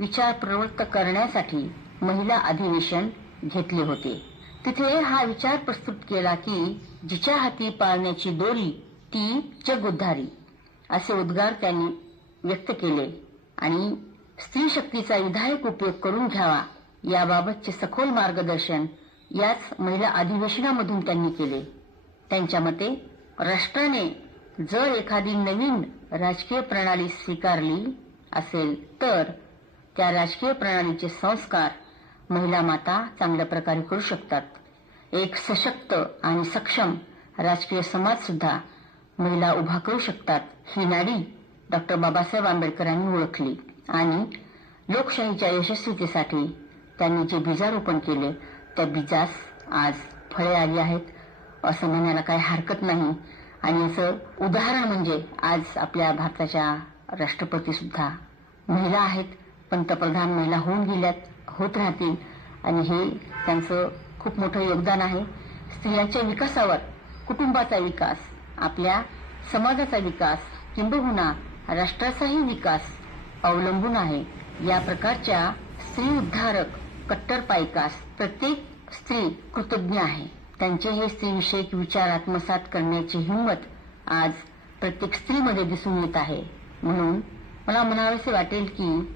विचार प्रवृत्त करण्यासाठी महिला अधिवेशन घेतले होते. तिथे हा विचार प्रस्तुत केला की जिच्या हाती पाळण्याची दोरी ती जग उद्धारी असे उद्गार त्यांनी व्यक्त केले आणि स्त्री शक्तीचा विधायक उपयोग करून घ्यावा याबाबतचे सखोल मार्गदर्शन याच महिला अधिवेशनामधून त्यांनी केले. त्यांच्या मते राष्ट्राने जर एखादी नवीन राजकीय प्रणाली स्वीकारली असेल तर त्या राजकीय प्रणालीचे संस्कार महिला माता चांगल्या प्रकारे करू शकतात. एक सशक्त आणि सक्षम राजकीय समाज सुद्धा महिला उभा करू शकतात ही नाडी डॉक्टर बाबासाहेब आंबेडकरांनी ओळखली आणि लोकशाहीच्या यशस्वीतेसाठी त्यांनी जे बीजारोपण केले त्या बीजास आज फळे आली आहेत असं म्हणायला काही हरकत नाही. आणि असं उदाहरण म्हणजे आज आपल्या भारताच्या राष्ट्रपती सुद्धा महिला आहेत. पंतप्रधान महिला होऊन गेल्यात, होत राहतील आणि हे त्यांचं खूप मोठं योगदान आहे. स्त्रियांच्या विकासावर कुटुंबाचा विकास, आपल्या समाजाचा विकास किंबहुना राष्ट्राचाही विकास अवलंबून आहे. या प्रकारच्या स्त्री उद्धारक कट्टर पायकास प्रत्येक स्त्री कृतज्ञ आहे. त्यांचे हे स्त्रीविषयक विचार आत्मसात करण्याची हिंमत आज प्रत्येक स्त्रीमध्ये दिसून येत आहे. म्हणून मला म्हणावेसे वाटेल की